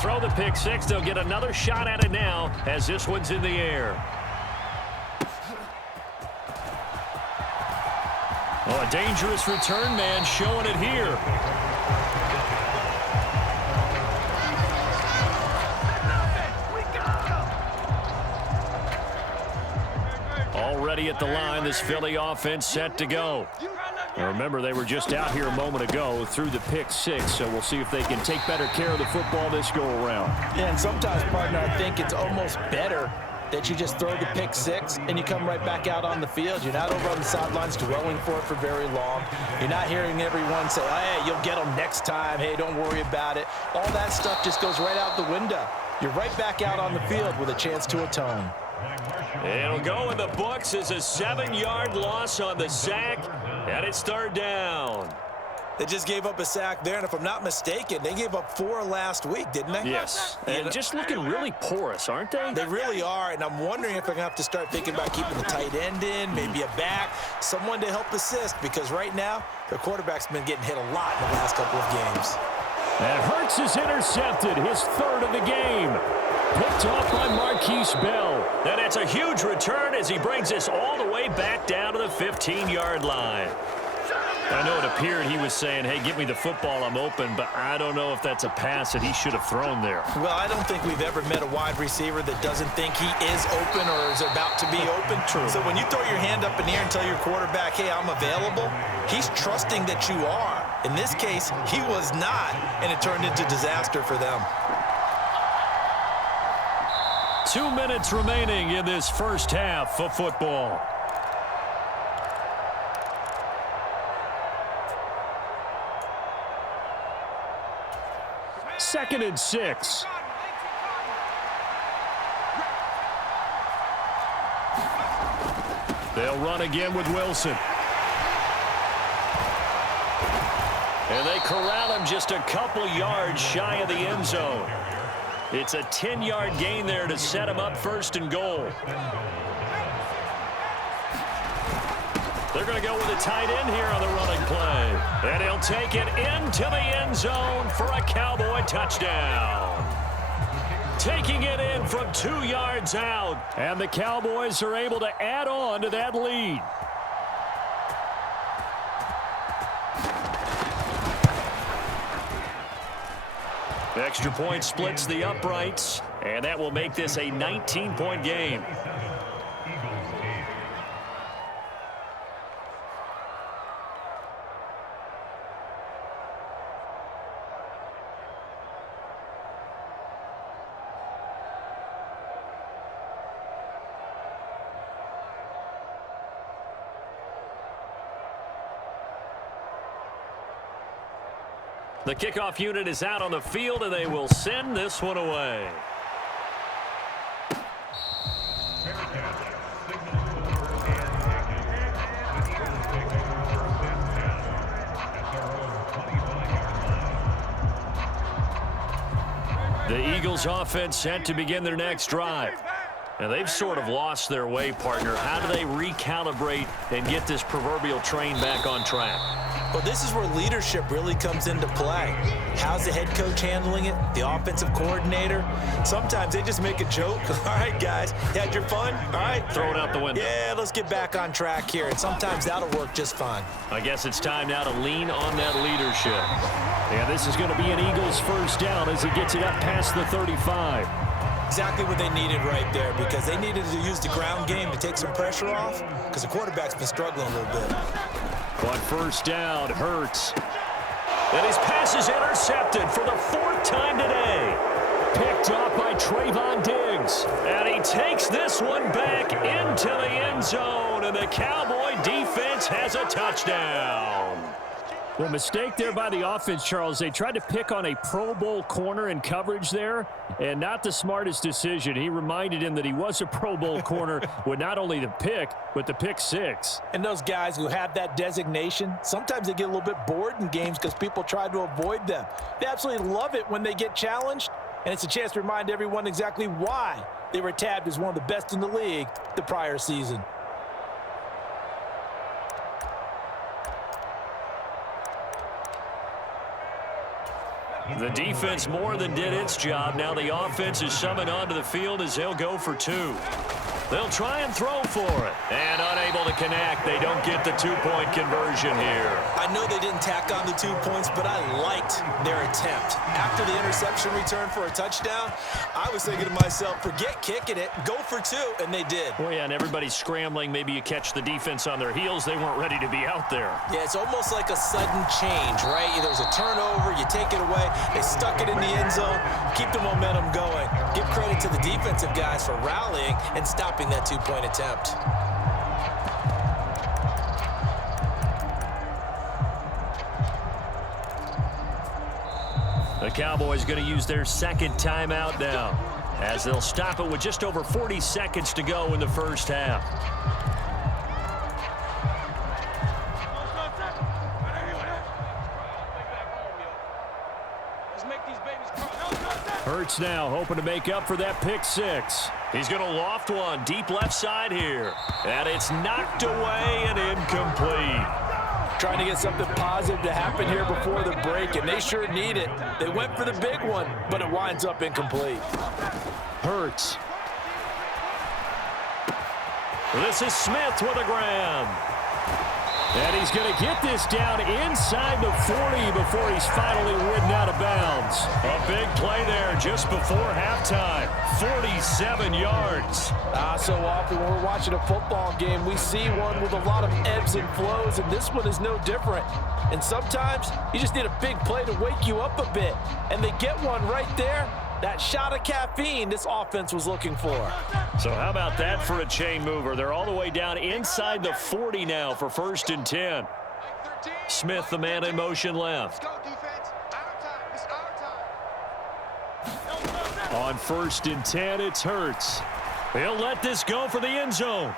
throw the pick six. They'll get another shot at it now as this one's in the air. Oh, a dangerous return man showing it here. Already at the line, this Philly offense set to go. Now remember, they were just out here a moment ago through the pick six, so we'll see if they can take better care of the football this go-around. Yeah, and sometimes, partner, I think it's almost better that you just throw the pick six and you come right back out on the field. You're not over on the sidelines dwelling for it for very long. You're not hearing everyone say, hey, you'll get them next time. Hey, don't worry about it. All that stuff just goes right out the window. You're right back out on the field with a chance to atone. It'll go in the books as a 7-yard loss on the sack, and it's third down. They just gave up a sack there, and if I'm not mistaken, they gave up 4 last week, didn't they? Yes, and just looking really porous, aren't they? They really are, and I'm wondering if they're going to have to start thinking about keeping the tight end in, maybe a back, someone to help assist, because right now, their quarterback's been getting hit a lot in the last couple of games. And Hurts is intercepted, his third of the game. Picked off by Marquise Bell. And it's a huge return as he brings us all the way back down to the 15-yard line. I know it appeared he was saying, hey, give me the football, I'm open, but I don't know if that's a pass that he should have thrown there. Well, I don't think we've ever met a wide receiver that doesn't think he is open or is about to be open. True. So when you throw your hand up in the air and tell your quarterback, hey, I'm available, he's trusting that you are. In this case, he was not, and it turned into disaster for them. 2 minutes remaining in this first half of football. Second and 6. They'll run again with Wilson. And they corral him just a couple yards shy of the end zone. It's a 10-yard gain there to set him up first and goal. They're going to go with a tight end here on the running play. And he'll take it into the end zone for a Cowboy touchdown. Taking it in from 2 yards out. And the Cowboys are able to add on to that lead. The extra point splits the uprights, and that will make this a 19-point game. The kickoff unit is out on the field, and they will send this one away. The Eagles offense set to begin their next drive. And they've sort of lost their way, partner. How do they recalibrate and get this proverbial train back on track? Well, this is where leadership really comes into play. How's the head coach handling it? The offensive coordinator? Sometimes they just make a joke. All right, guys, you had your fun? All right. Throw it out the window. Yeah, let's get back on track here. And sometimes that'll work just fine. I guess it's time now to lean on that leadership. And this is going to be an Eagles first down as he gets it up past the 35. Exactly what they needed right there, because they needed to use the ground game to take some pressure off, because the quarterback's been struggling a little bit. On first down, Hurts. And his pass is intercepted for the 4th time today. Picked off by Trayvon Diggs. And he takes this one back into the end zone, and the Cowboy defense has a touchdown. Well, mistake there by the offense, Charles. They tried to pick on a Pro Bowl corner in coverage there, and not the smartest decision. He reminded him that he was a Pro Bowl corner with not only the pick, but the pick six. And those guys who have that designation, sometimes they get a little bit bored in games because people try to avoid them. They absolutely love it when they get challenged, and it's a chance to remind everyone exactly why they were tabbed as one of the best in the league the prior season. The defense more than did its job. Now the offense is summoned onto the field as they'll go for two. They'll try and throw for it. And unable to connect. They don't get the two-point conversion here. I know they didn't tack on the 2 points, but I liked their attempt. After the interception return for a touchdown, I was thinking to myself, forget kicking it, go for two, and they did. Well, yeah, and everybody's scrambling. Maybe you catch the defense on their heels. They weren't ready to be out there. Yeah, it's almost like a sudden change, right? There's a turnover, you take it away, they stuck it in the end zone, keep the momentum going. Give credit to the defensive guys for rallying and stopping that two-point attempt. The Cowboys going to use their second timeout now, as they'll stop it with just over 40 seconds to go in the first half. Hurts now hoping to make up for that pick six. He's going to loft one deep left side here. And it's knocked away and incomplete. Trying to get something positive to happen here before the break, and they sure need it. They went for the big one, but it winds up incomplete. Hurts. This is Smith with a grab. And he's going to get this down inside the 40 before he's finally ridden out of bounds. A big play there just before halftime. 47 yards. So often when we're watching a football game, we see one with a lot of ebbs and flows, and this one is no different. And sometimes you just need a big play to wake you up a bit. And they get one right there. That shot of caffeine this offense was looking for. So how about that for a chain mover? They're all the way down inside the 40 now for 1st and 10. Smith, the man in motion left. On 1st and 10, it's Hurts. He'll let this go for the end zone.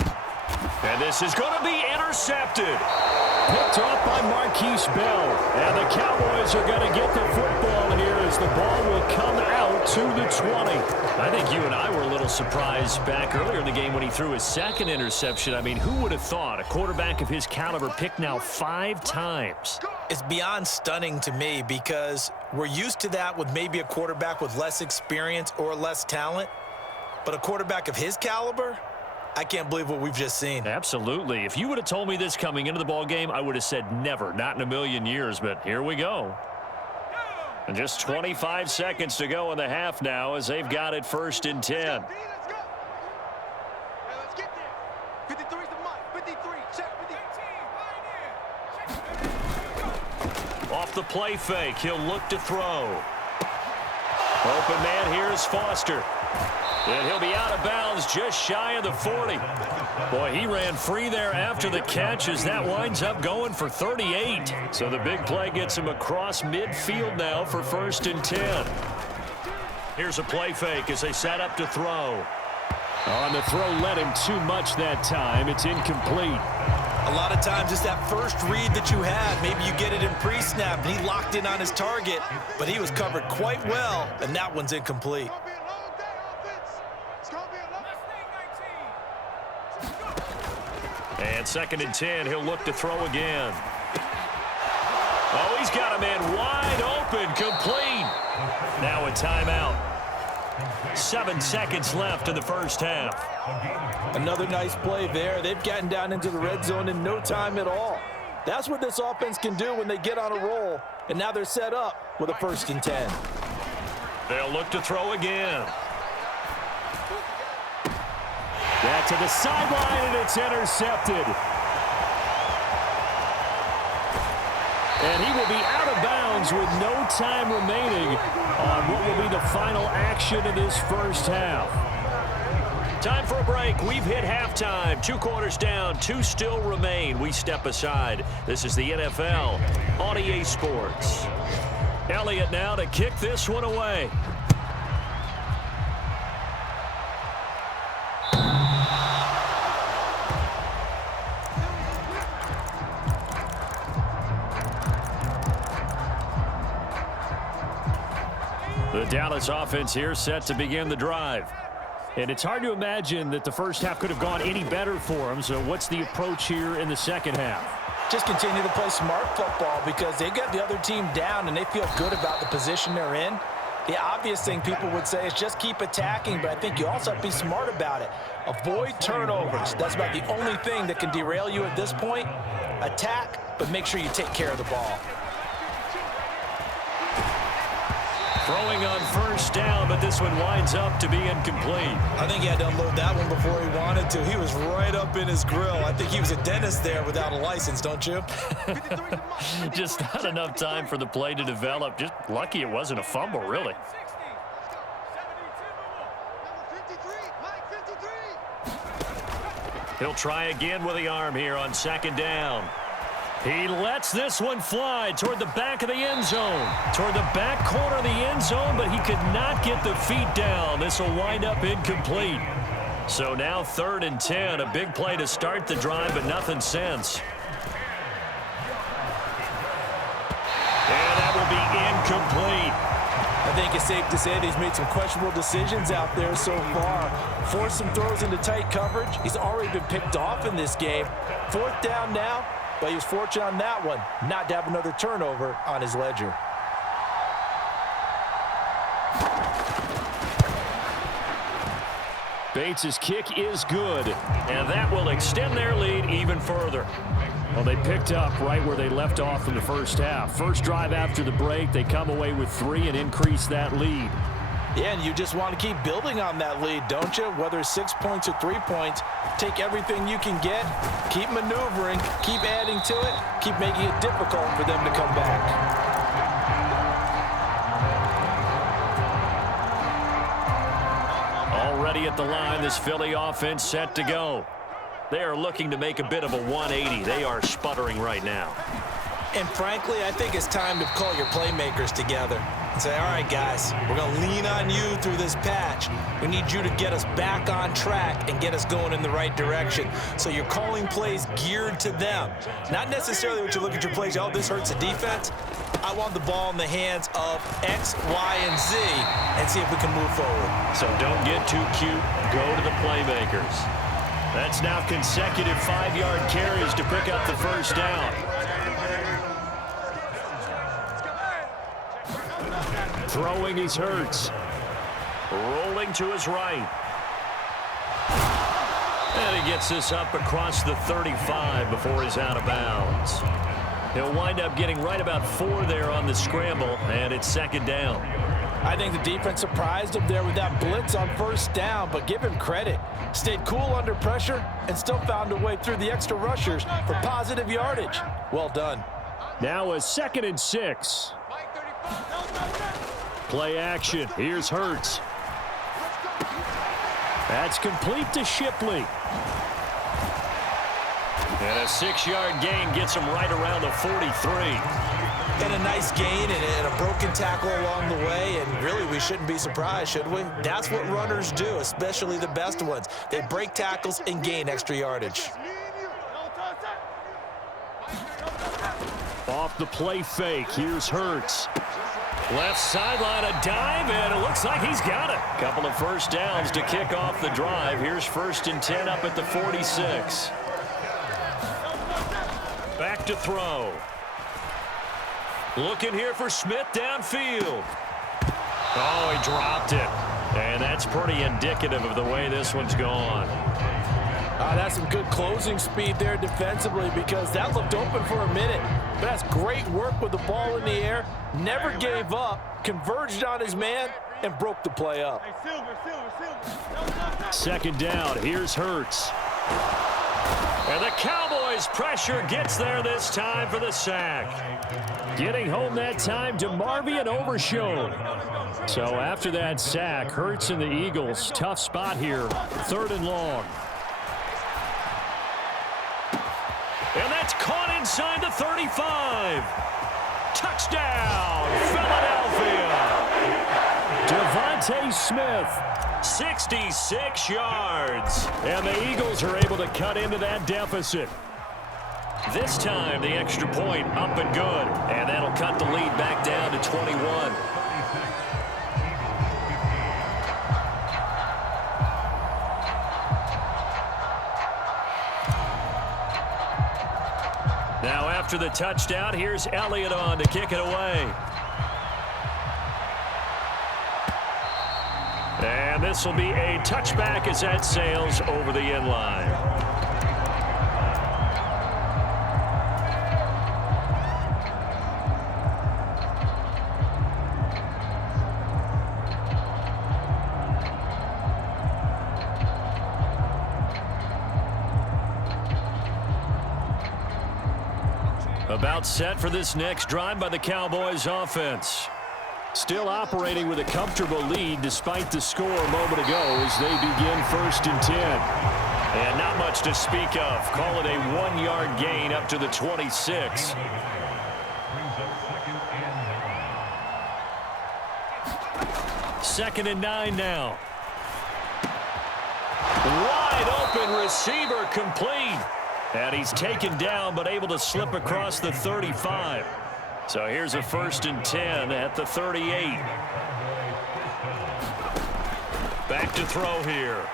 And this is going to be intercepted. Picked off by Marquise Bell. And the Cowboys are going to get the football here as the ball will come out to the 20. I think you and I were a little surprised back earlier in the game when he threw his second interception. I mean, who would have thought a quarterback of his caliber picked now 5 times? It's beyond stunning to me because we're used to that with maybe a quarterback with less experience or less talent. But a quarterback of his caliber, I can't believe what we've just seen. Absolutely. If you would have told me this coming into the ball game, I would have said never, not in a million years. But here we go. And just 25 seconds to go in the half now as they've got it 1st and 10. Off the play fake, he'll look to throw. Open man here is Foster. And he'll be out of bounds just shy of the 40. Boy, he ran free there after the catch as that winds up going for 38. So the big play gets him across midfield now for 1st and 10. Here's a play fake as they set up to throw. On the throw led him too much that time. It's incomplete. A lot of times it's that first read that you had. Maybe you get it in pre-snap and he locked in on his target, but he was covered quite well, and that one's incomplete. And 2nd and 10, he'll look to throw again. Oh, he's got a man wide open, complete. Now a timeout. 7 seconds left in the first half. Another nice play there. They've gotten down into the red zone in no time at all. That's what this offense can do when they get on a roll. And now they're set up with a 1st and 10. They'll look to throw again. Back to the sideline, and it's intercepted. And he will be out of bounds with no time remaining on what will be the final action in this first half. Time for a break. We've hit halftime. 2 quarters down, 2 still remain. We step aside. This is the NFL on EA Sports. Elliott now to kick this one away. The Dallas offense here set to begin the drive. And it's hard to imagine that the first half could have gone any better for them. So what's the approach here in the second half? Just continue to play smart football because they got the other team down and they feel good about the position they're in. The obvious thing people would say is just keep attacking, but I think you also have to be smart about it. Avoid turnovers. That's about the only thing that can derail you at this point. Attack, but make sure you take care of the ball. Throwing on first down, but this one winds up to be incomplete. I think he had to unload that one before he wanted to. He was right up in his grill. I think he was a dentist there without a license, don't you? Just not enough time for the play to develop. Just lucky it wasn't a fumble, really. He'll try again with the arm here on second down. He lets this one fly toward the back of the end zone. Toward the back corner of the end zone, but he could not get the feet down. This will wind up incomplete. So now 3rd and 10. A big play to start the drive, but nothing since. And that will be incomplete. I think it's safe to say that he's made some questionable decisions out there so far. Forced some throws into tight coverage. He's already been picked off in this game. 4th down now. But he was fortunate on that one, not to have another turnover on his ledger. Bates' kick is good, and that will extend their lead even further. Well, they picked up right where they left off in the first half. First drive after the break, they come away with 3 and increase that lead. Yeah, and you just want to keep building on that lead, don't you? Whether it's 6 points or 3 points, take everything you can get, keep maneuvering, keep adding to it, keep making it difficult for them to come back. Already at the line, this Philly offense set to go. They are looking to make a bit of a 180. They are sputtering right now. And frankly, I think it's time to call your playmakers together and say, all right, guys, we're going to lean on you through this patch. We need you to get us back on track and get us going in the right direction. So you're calling plays geared to them. Not necessarily what you look at your plays, oh, this hurts the defense. I want the ball in the hands of X, Y, and Z and see if we can move forward. So don't get too cute. Go to the playmakers. That's now consecutive 5-yard carries to pick up the first down. Throwing, he's Hurts. Rolling to his right. And he gets this up across the 35 before he's out of bounds. He'll wind up getting right about 4 there on the scramble, and it's 2nd down. I think the defense surprised him there with that blitz on first down, but give him credit. Stayed cool under pressure and still found a way through the extra rushers for positive yardage. Well done. Now a 2nd and 6. Play action. Here's Hurts. That's complete to Shipley. And a 6-yard gain gets him right around the 43. And a nice gain and a broken tackle along the way, and really we shouldn't be surprised, should we? That's what runners do, especially the best ones. They break tackles and gain extra yardage. Off the play fake, here's Hurts. Left sideline, a dive, and it looks like he's got it. Couple of first downs to kick off the drive. Here's 1st and 10 up at the 46. Back to throw. Looking here for Smith downfield. Oh, he dropped it. And that's pretty indicative of the way this one's gone. That's some good closing speed there defensively because that looked open for a minute. But that's great work with the ball in the air. Never gave up, converged on his man, and broke the play up. 2nd down, here's Hurts. And the Cowboys' pressure gets there this time for the sack. Getting home that time to Marvian Overshown. So after that sack, Hurts and the Eagles, tough spot here, 3rd and long. And that's caught inside the 35. Touchdown, Philadelphia. Devontae Smith, 66 yards. And the Eagles are able to cut into that deficit. This time, the extra point up and good. And that'll cut the lead back down to 21. Now after the touchdown, here's Elliott on to kick it away. And this will be a touchback as that sails over the end line. About set for this next drive by the Cowboys offense. Still operating with a comfortable lead despite the score a moment ago as they begin 1st and 10. And not much to speak of. Call it a 1-yard gain up to the 26. Second and 9 now. Wide open receiver complete. And he's taken down but able to slip across the 35. So here's a 1st and 10 at the 38. Back to throw here.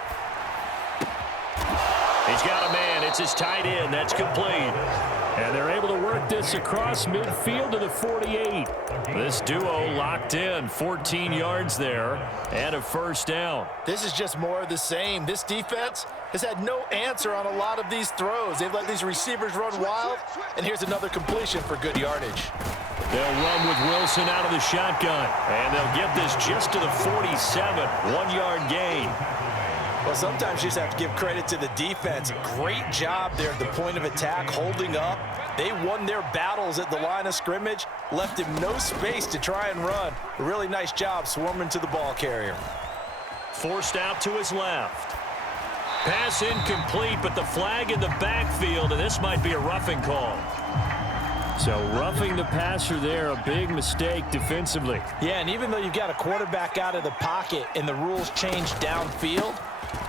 He's got a man. It's his tight end. That's complete. And they're able to work this across midfield to the 48. This duo locked in. 14 yards there and a 1st down. This is just more of the same. This defense has had no answer on a lot of these throws. They've let these receivers run wild. And here's another completion for good yardage. They'll run with Wilson out of the shotgun. And they'll get this just to the 47. 1-yard gain. Well, sometimes you just have to give credit to the defense. Great job there at the point of attack, holding up. They won their battles at the line of scrimmage, left him no space to try and run. A really nice job swarming to the ball carrier. Forced out to his left. Pass incomplete, but the flag in the backfield, and this might be a roughing call. So roughing the passer there, a big mistake defensively. Yeah, and even though you've got a quarterback out of the pocket and the rules change downfield,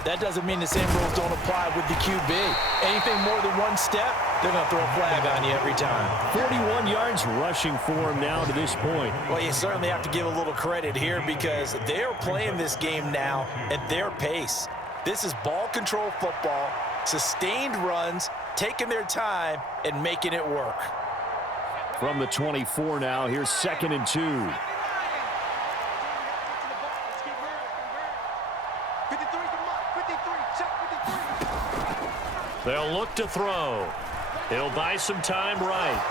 that doesn't mean the same rules don't apply with the QB. Anything more than one step, they're going to throw a flag on you every time. 41 yards rushing for him now to this point. Well, you certainly have to give a little credit here because they're playing this game now at their pace. This is ball control football, sustained runs, taking their time and making it work. From the 24 now, here's 2nd and 2. They'll look to throw. It'll buy some time right.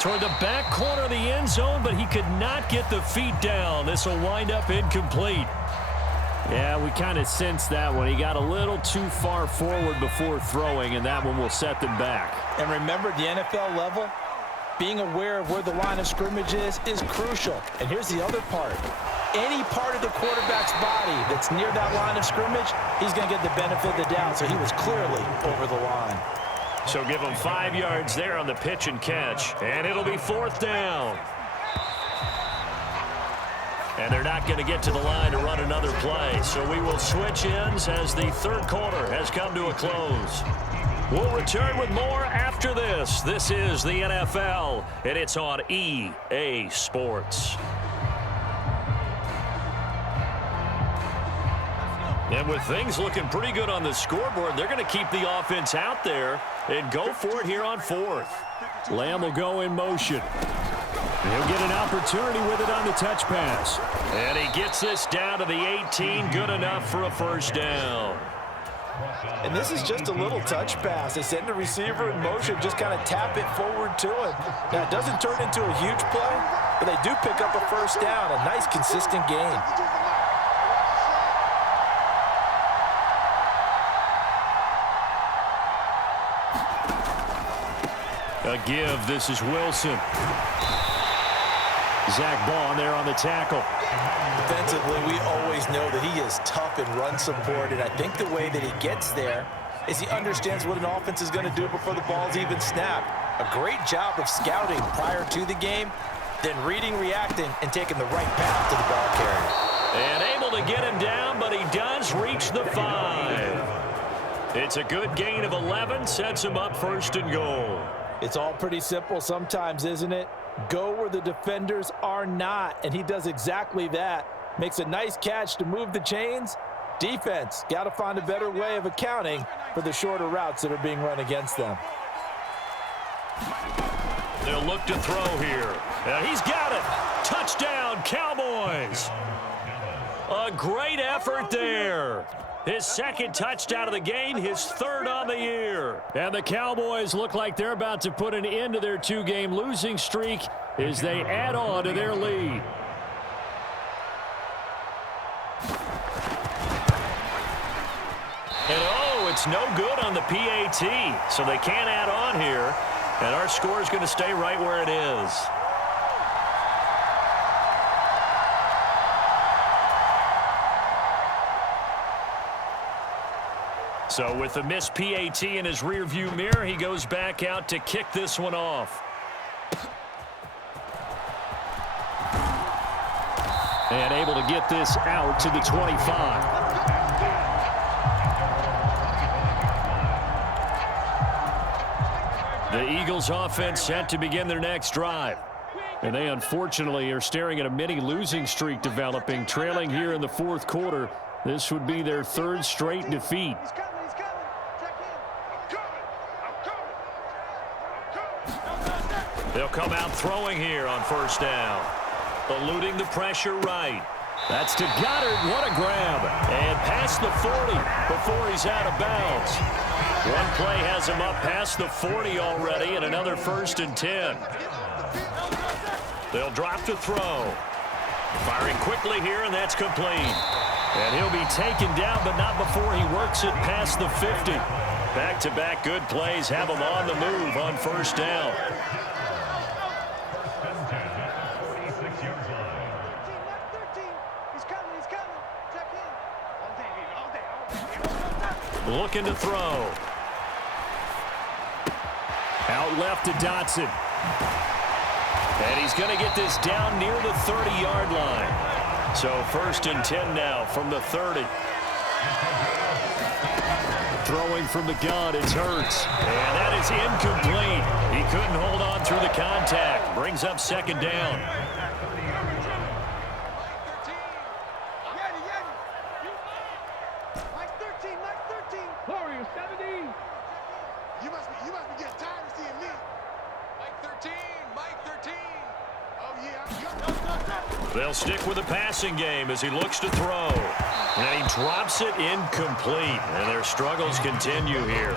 Toward the back corner of the end zone, but he could not get the feet down. This will wind up incomplete. Yeah, we kind of sensed that one. He got a little too far forward before throwing, and that one will set them back. And remember, the NFL level, being aware of where the line of scrimmage is crucial. And here's the other part. Any part of the quarterback's body that's near that line of scrimmage, he's going to get the benefit of the doubt. So he was clearly over the line. So give him 5 yards there on the pitch and catch. And it'll be 4th down. And they're not going to get to the line to run another play. So we will switch ends as the 3rd quarter has come to a close. We'll return with more after this. This is the NFL, and it's on EA Sports. And with things looking pretty good on the scoreboard, they're going to keep the offense out there and go for it here on 4th. Lamb will go in motion. He'll get an opportunity with it on the touch pass. And he gets this down to the 18, good enough for a 1st down. And this is just a little touch pass. They send the receiver in motion, just kind of tap it forward to him. Now, it doesn't turn into a huge play, but they do pick up a 1st down, a nice, consistent gain. A give. This is Wilson. Zach Bond there on the tackle. Defensively, we always know that he is tough in run support, and I think the way that he gets there is he understands what an offense is going to do before the ball's even snapped. A great job of scouting prior to the game, then reading, reacting, and taking the right path to the ball carrier. And able to get him down, but he does reach the 5. It's a good gain of 11, sets him up 1st and goal. It's all pretty simple sometimes, isn't it? Go where the defenders are not, and he does exactly that. Makes a nice catch to move the chains. Defense got to find a better way of accounting for the shorter routes that are being run against them. They'll look to throw here. And he's got it. Touchdown, Cowboys. A great effort there. His second touchdown of the game, his third on the year. And the Cowboys look like they're about to put an end to their two-game losing streak as they add on to their lead. And oh, it's no good on the PAT, so they can't add on here. And our score is going to stay right where it is. So with the missed PAT in his rearview mirror, he goes back out to kick this one off. And able to get this out to the 25. The Eagles offense set to begin their next drive. And they unfortunately are staring at a mini losing streak developing, trailing here in the fourth quarter. This would be their third straight defeat. They'll come out throwing here on first down. Eluding the pressure right. That's to Goddard. What a grab. And past the 40 before he's out of bounds. One play has him up past the 40 already, and another 1st and 10. They'll drop to throw. Firing quickly here, and that's complete. And he'll be taken down, but not before he works it past the 50. Back-to-back good plays have him on the move on first down. Looking to throw. Out left to Dotson. And he's going to get this down near the 30-yard line. So 1st and 10 now from the 30. Throwing from the gun, it's Hurts. And that is incomplete. He couldn't hold on through the contact. Brings up 2nd down. They'll stick with the passing game as he looks to throw. And he drops it incomplete. And their struggles continue here.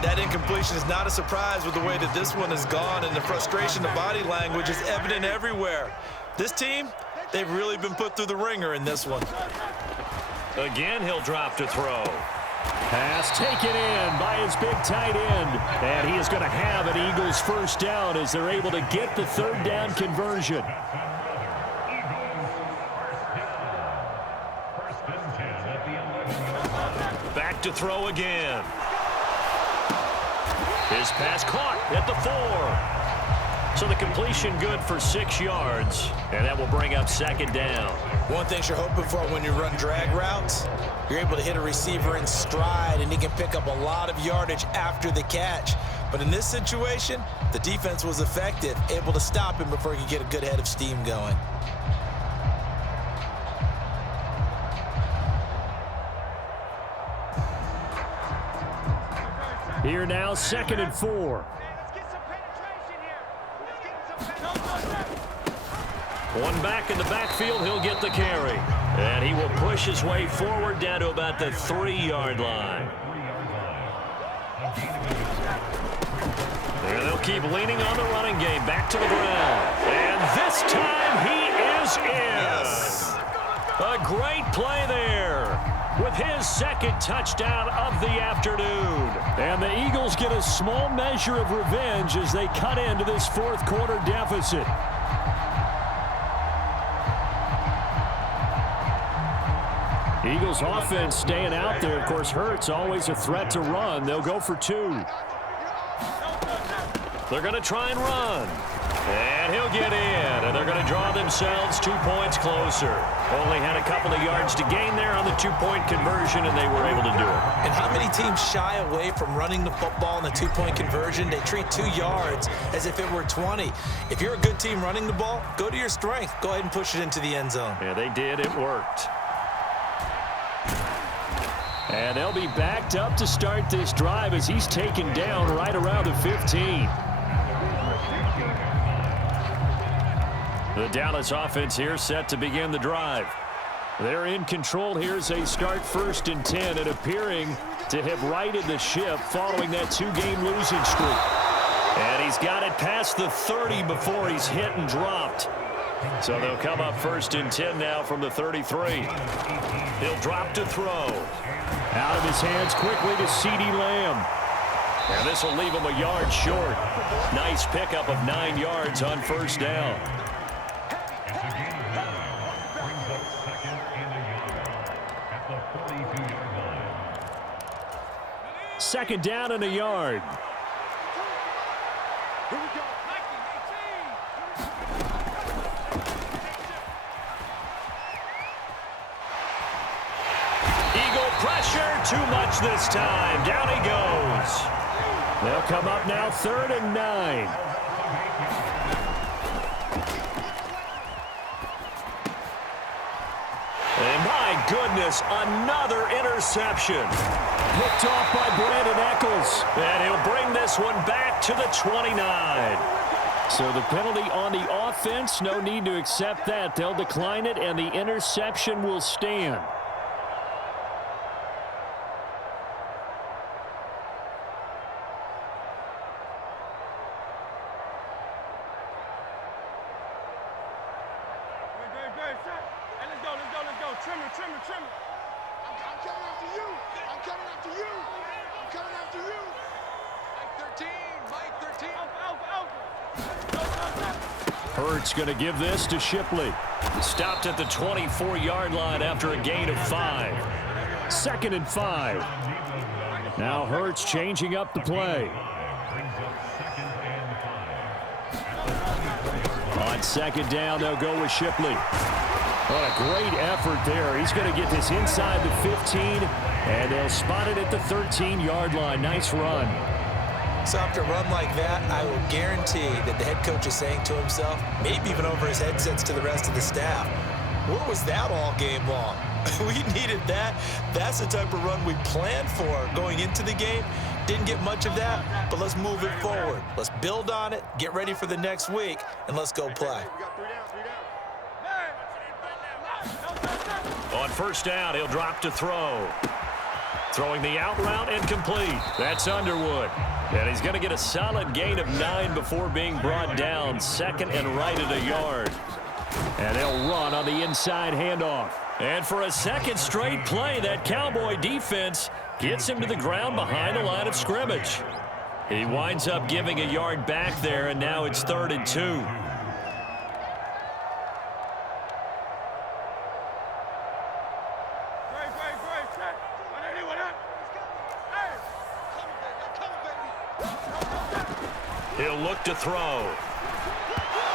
That incompletion is not a surprise with the way that this one has gone, and the frustration, the body language is evident everywhere. This team, they've really been put through the ringer in this one. Again, he'll drop to throw. Pass taken in by his big tight end. And he is going to have an Eagles 1st down as they're able to get the 3rd down conversion. Back to throw again. His pass caught at the 4. So the completion good for 6 yards. And that will bring up 2nd down. One thing you're hoping for when you run drag routes, you're able to hit a receiver in stride, and he can pick up a lot of yardage after the catch. But in this situation, the defense was effective, able to stop him before he could get a good head of steam going. Here now, 2nd and 4. One back in the backfield, he'll get the carry. And he will push his way forward down to about the 3-yard line. And they'll keep leaning on the running game, back to the ground. And this time he is in. Yes. A great play there with his 2nd touchdown of the afternoon. And the Eagles get a small measure of revenge as they cut into this 4th quarter deficit. Eagles offense staying out there. Of course, Hurts always a threat to run. They'll go for 2. They're going to try and run. And he'll get in. And they're going to draw themselves 2 points closer. Only had a couple of yards to gain there on the 2-point conversion, and they were able to do it. And how many teams shy away from running the football in the 2-point conversion? They treat 2 yards as if it were 20. If you're a good team running the ball, go to your strength. Go ahead and push it into the end zone. Yeah, they did. It worked. And they'll be backed up to start this drive as he's taken down right around the 15. The Dallas offense here set to begin the drive. They're in control here as they start 1st and 10 and appearing to have righted the ship following that 2-game losing streak. And he's got it past the 30 before he's hit and dropped. So they'll come up 1st and 10 now from the 33. He'll drop to throw. Out of his hands quickly to CeeDee Lamb. And this will leave him a yard short. Nice pickup of 9 yards on 1st down. 2nd down and a yard. Eagle pressure, too much this time. Down he goes. They'll come up now 3rd and 9. And my goodness, another interception. Picked off by Brandon Eccles. And he'll bring this one back to the 29. So the penalty on the offense, no need to accept that. They'll decline it, and the interception will stand. Hurts going to give this to Shipley. Stopped at the 24-yard line after a gain of 5. 2nd and 5. Now Hurts changing up the play. On 2nd down, they'll go with Shipley. What a great effort there. He's going to get this inside the 15, and they'll spot it at the 13-yard line. Nice run. So after a run like that, I will guarantee that the head coach is saying to himself, maybe even over his headsets to the rest of the staff, where was that all game long? We needed that. That's the type of run we planned for going into the game. Didn't get much of that, but let's move it forward. Let's build on it, get ready for the next week, and let's go play. On 1st down, he'll drop to throw. Throwing the out route and complete. That's Underwood. And he's going to get a solid gain of 9 before being brought down. 2nd and right at a yard. And they'll run on the inside handoff. And for a 2nd straight play, that Cowboy defense gets him to the ground behind the line of scrimmage. He winds up giving a yard back there, and now it's 3rd and 2. He'll look to throw.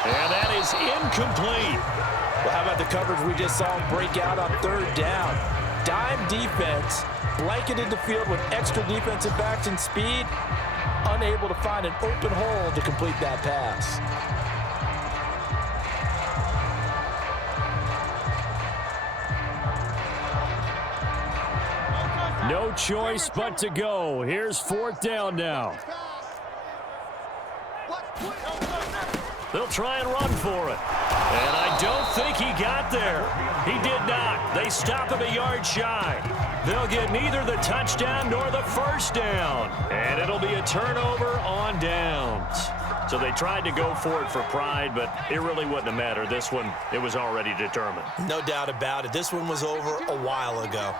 And that is incomplete. Well, how about the coverage we just saw him break out on 3rd down? Dime defense, blanketed the field with extra defensive backs and speed, unable to find an open hole to complete that pass. No choice but to go. Here's 4th down now. They'll try and run for it. And I don't think he got there. He did not. They stop him a yard shy. They'll get neither the touchdown nor the 1st down. And it'll be a turnover on downs. So they tried to go for it for pride, but it really wouldn't have mattered. This one, it was already determined. No doubt about it. This one was over a while ago.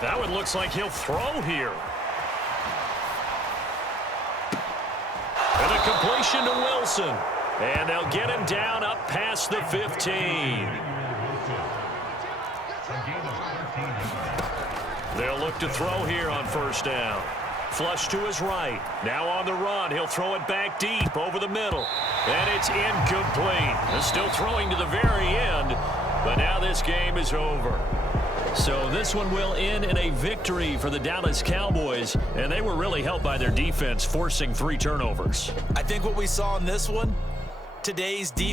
That one looks like he'll throw here. And a completion to Wilson. And they'll get him down up past the 15. They'll look to throw here on 1st down. Flush to his right. Now on the run. He'll throw it back deep over the middle. And it's incomplete. They're still throwing to the very end. But now this game is over. So this one will end in a victory for the Dallas Cowboys, and they were really helped by their defense forcing 3 turnovers. I think what we saw in this one, today's defense